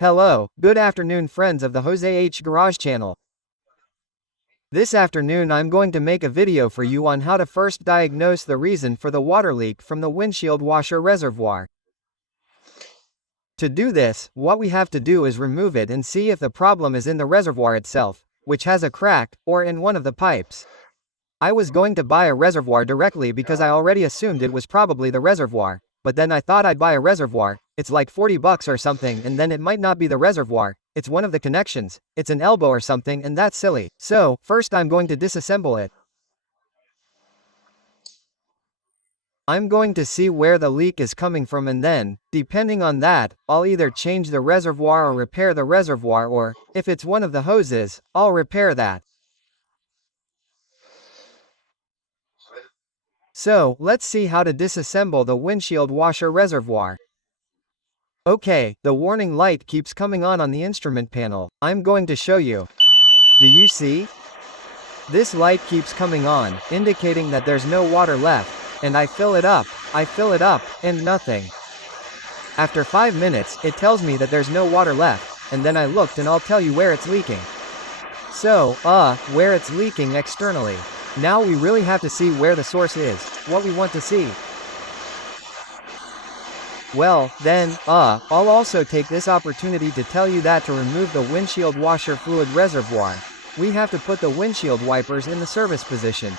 Hello, good afternoon friends of the Jose H Garage channel. This afternoon I'm going to make a video for you on how to first diagnose the reason for the water leak from the windshield washer reservoir. To do this, what we have to do is remove it and see if the problem is in the reservoir itself, which has a crack, or in one of the pipes. I was going to buy a reservoir directly because I already assumed it was probably the reservoir, but then I thought I'd buy a reservoir, it's like 40 bucks or something, and then it might not be the reservoir, it's one of the connections, it's an elbow or something, and that's silly. So, first I'm going to disassemble it. I'm going to see where the leak is coming from, and then, depending on that, I'll either change the reservoir or repair the reservoir, or, if it's one of the hoses, I'll repair that. So, let's see how to disassemble the windshield washer reservoir. Okay, the warning light keeps coming on the instrument panel. I'm going to show you. Do you see? This light keeps coming on, indicating that there's no water left, and I fill it up, and nothing. After 5 minutes, it tells me that there's no water left, and then I looked and I'll tell you where it's leaking. So, where it's leaking externally. Now we really have to see where the source is, what we want to see. Well, then, I'll also take this opportunity to tell you that to remove the windshield washer fluid reservoir, we have to put the windshield wipers in the service position.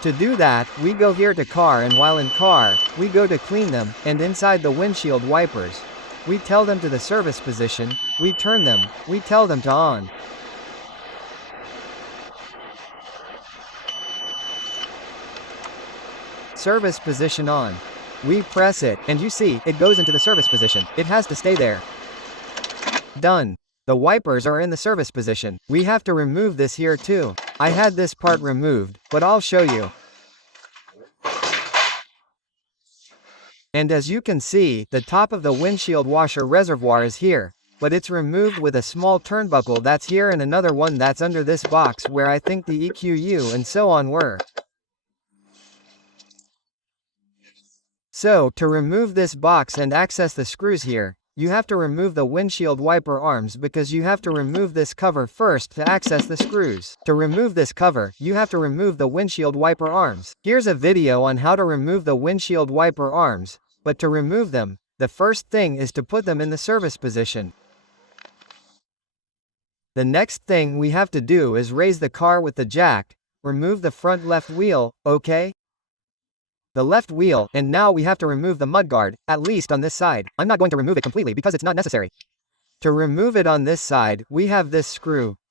To do that, we go here to car, and while in car, we go to clean them, and inside the windshield wipers, we tell them to the service position, we turn them, we tell them to on. Service position on. We press it, and you see, it goes into the service position. It has to stay there. Done. The wipers are in the service position. We have to remove this here too. I had this part removed, but I'll show you. And as you can see, the top of the windshield washer reservoir is here, but it's removed with a small turnbuckle that's here and another one that's under this box where I think the EQU and so on were. So, to remove this box and access the screws here, you have to remove the windshield wiper arms because you have to remove this cover first to access the screws. To remove this cover, you have to remove the windshield wiper arms. Here's a video on how to remove the windshield wiper arms, but to remove them, the first thing is to put them in the service position. The next thing we have to do is raise the car with the jack, remove the front left wheel, okay? The left wheel, and now we have to remove the mudguard, at least on this side. I'm not going to remove it completely because it's not necessary. To remove it on this side, we have this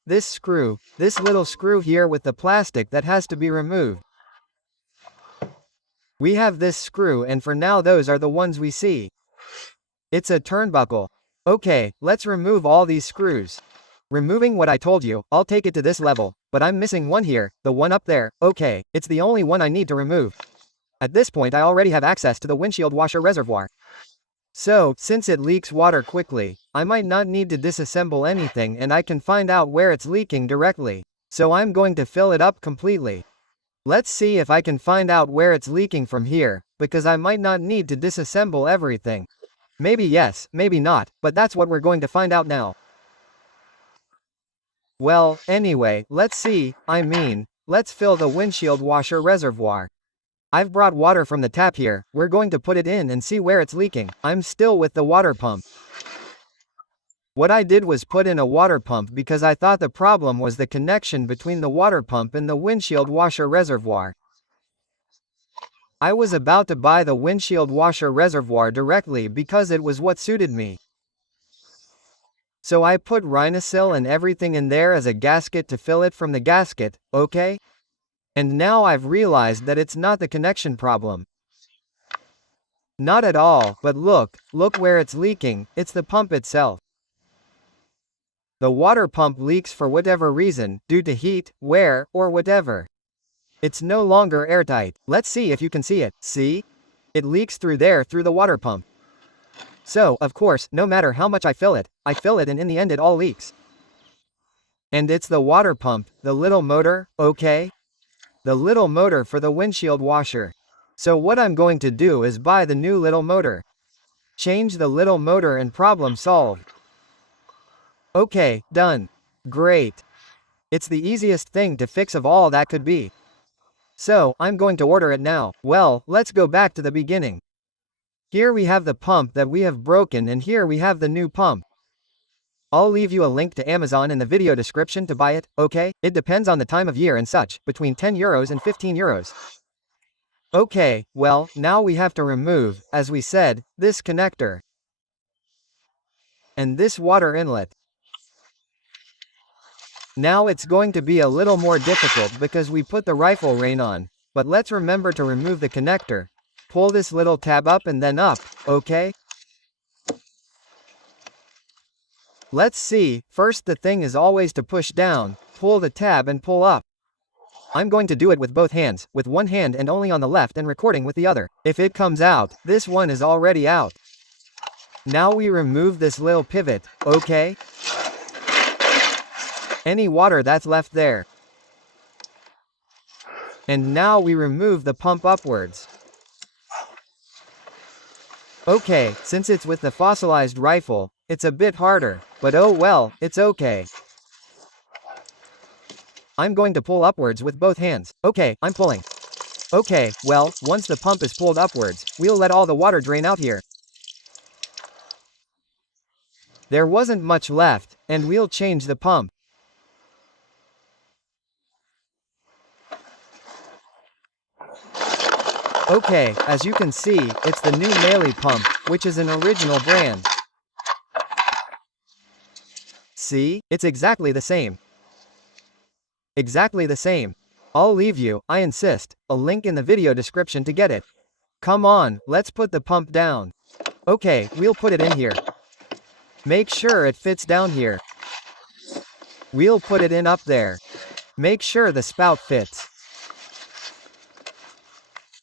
little screw here with the plastic that has to be removed. We have this screw, and for now those are the ones we see. It's a turnbuckle. Okay, let's remove all these screws. Removing what I told you, I'll take it to this level, but I'm missing one here, the one up there. Okay, it's the only one I need to remove. At this point I already have access to the windshield washer reservoir. So, since it leaks water quickly, I might not need to disassemble anything and I can find out where it's leaking directly. So I'm going to fill it up completely. Let's see if I can find out where it's leaking from here, because I might not need to disassemble everything. Maybe yes, maybe not, but that's what we're going to find out now. Well, anyway, let's see, let's fill the windshield washer reservoir. I've brought water from the tap here, we're going to put it in and see where it's leaking. I'm still with the water pump. What I did was put in a water pump because I thought the problem was the connection between the water pump and the windshield washer reservoir. I was about to buy the windshield washer reservoir directly because it was what suited me. So I put Rhinosil and everything in there as a gasket to fill it from the gasket, okay? And now I've realized that it's not the connection problem. Not at all, but look where it's leaking, it's the pump itself. The water pump leaks for whatever reason, due to heat, wear, or whatever. It's no longer airtight. Let's see if you can see it. See? It leaks through there through the water pump. So, of course, no matter how much I fill it, and in the end it all leaks. And it's the water pump, the little motor, okay? The little motor for the windshield washer. So what I'm going to do is buy the new little motor. Change the little motor and problem solved. Okay, done. Great. It's the easiest thing to fix of all that could be. So, I'm going to order it now. Well, let's go back to the beginning. Here we have the pump that we have broken, and here we have the new pump. I'll leave you a link to Amazon in the video description to buy it, okay? It depends on the time of year and such, between €10 and €15. Okay, well, now we have to remove, as we said, this connector. And this water inlet. Now it's going to be a little more difficult because we put the rifle rain on, but let's remember to remove the connector. Pull this little tab up and then up, okay? Let's see, first the thing is always to push down, pull the tab and pull up. I'm going to do it with both hands, with one hand and only on the left and recording with the other. If it comes out, this one is already out. Now we remove this little pivot, okay? Any water that's left there. And now we remove the pump upwards. Okay, since it's with the fossilized rifle, it's a bit harder, but oh well, it's okay. I'm going to pull upwards with both hands. Okay, I'm pulling. Okay, well, once the pump is pulled upwards, we'll let all the water drain out here. There wasn't much left, and we'll change the pump. Okay, as you can see, it's the new Melee pump, which is an original brand. See? It's exactly the same. Exactly the same. I'll leave you, I insist, a link in the video description to get it. Come on, let's put the pump down. Okay, we'll put it in here. Make sure it fits down here. We'll put it in up there. Make sure the spout fits.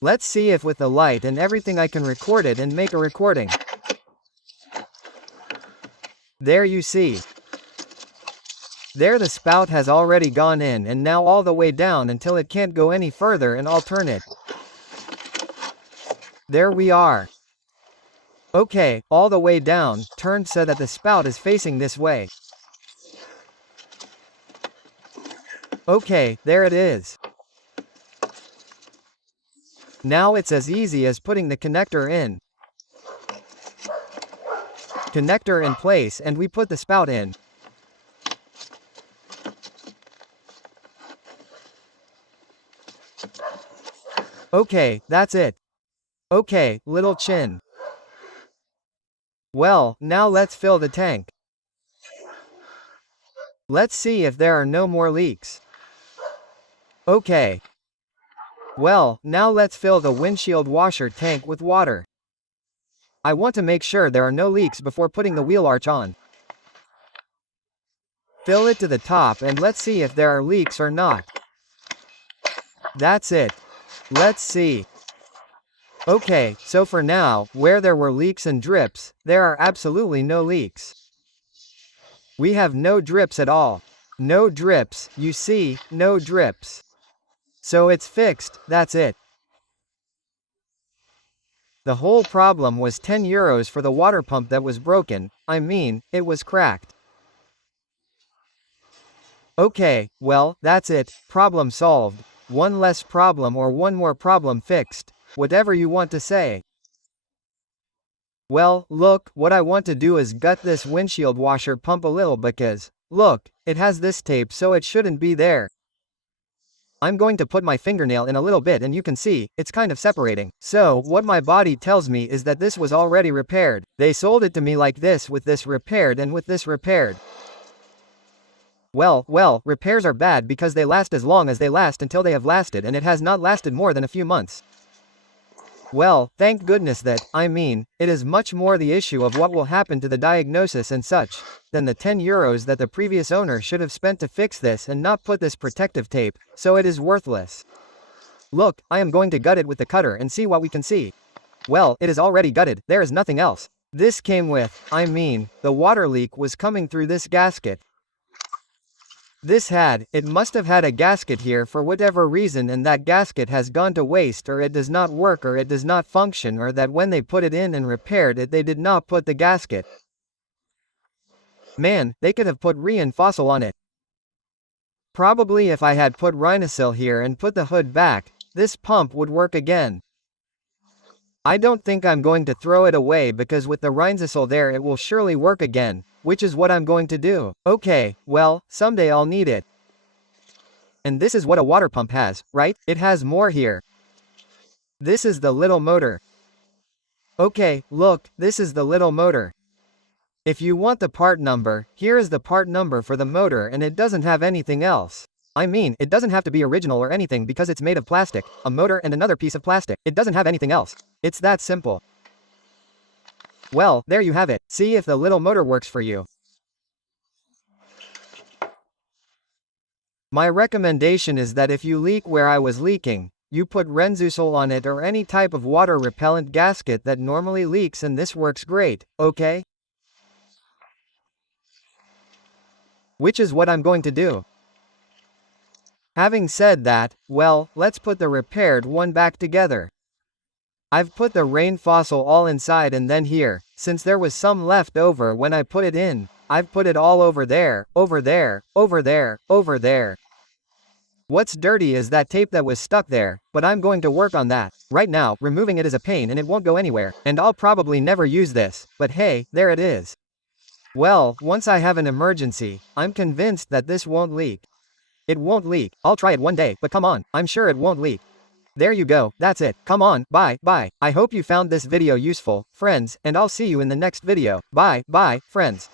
Let's see if with the light and everything I can record it and make a recording. There you see. There the spout has already gone in and now all the way down until it can't go any further, and I'll turn it. There we are. Okay, all the way down, turned so that the spout is facing this way. Okay, there it is. Now it's as easy as putting the connector in. Connector in place, and we put the spout in. Okay, that's it. Okay, little chin. Well, now let's fill the tank. Let's see if there are no more leaks. Okay. Well, now let's fill the windshield washer tank with water. I want to make sure there are no leaks before putting the wheel arch on. Fill it to the top and let's see if there are leaks or not. That's it. Let's see. Okay, so for now, where there were leaks and drips, there are absolutely no leaks. We have no drips at all. No drips, you see, no drips. So it's fixed, that's it. The whole problem was €10 for the water pump that was broken, I mean, it was cracked. Okay, well, that's it, problem solved. One less problem or one more problem fixed. Whatever you want to say. Well, look, what I want to do is gut this windshield washer pump a little because, look, it has this tape so it shouldn't be there. I'm going to put my fingernail in a little bit and you can see, it's kind of separating. So, what my body tells me is that this was already repaired. They sold it to me like this, with this repaired and with this repaired. Well, repairs are bad because they last as long as they last until they have lasted, and it has not lasted more than a few months. Well, thank goodness that, I mean, it is much more the issue of what will happen to the diagnosis and such, than the €10 that the previous owner should have spent to fix this and not put this protective tape, so it is worthless. Look, I am going to gut it with the cutter and see what we can see. Well, it is already gutted, there is nothing else. This came with, I mean, the water leak was coming through this gasket. It must have had a gasket here for whatever reason, and that gasket has gone to waste, or it does not work, or it does not function, or that when they put it in and repaired it they did not put the gasket. Man, they could have put fossil on it. Probably if I had put rhinosil here and put the hood back, this pump would work again. I don't think I'm going to throw it away because with the rhinosil there it will surely work again, which is what I'm going to do. Okay, well, someday I'll need it. And this is what a water pump has, right? It has more here. This is the little motor. Okay, look, this is the little motor. If you want the part number, here is the part number for the motor, and it doesn't have anything else. I mean, it doesn't have to be original or anything because it's made of plastic, a motor and another piece of plastic. It doesn't have anything else. It's that simple. Well, there you have it. See if the little motor works for you. My recommendation is that if you leak where I was leaking, you put Rensusol on it or any type of water repellent gasket that normally leaks, and this works great, okay? Which is what I'm going to do. Having said that, well, let's put the repaired one back together. I've put the rain fossil all inside, and then here, since there was some left over when I put it in, I've put it all over there, over there, over there, over there. What's dirty is that tape that was stuck there, but I'm going to work on that. Right now, removing it is a pain and it won't go anywhere, and I'll probably never use this, but hey, there it is. Well, once I have an emergency, I'm convinced that this won't leak. It won't leak. I'll try it one day, but come on, I'm sure it won't leak. There you go, that's it. Come on, bye, bye. I hope you found this video useful, friends, and I'll see you in the next video. Bye, bye, friends.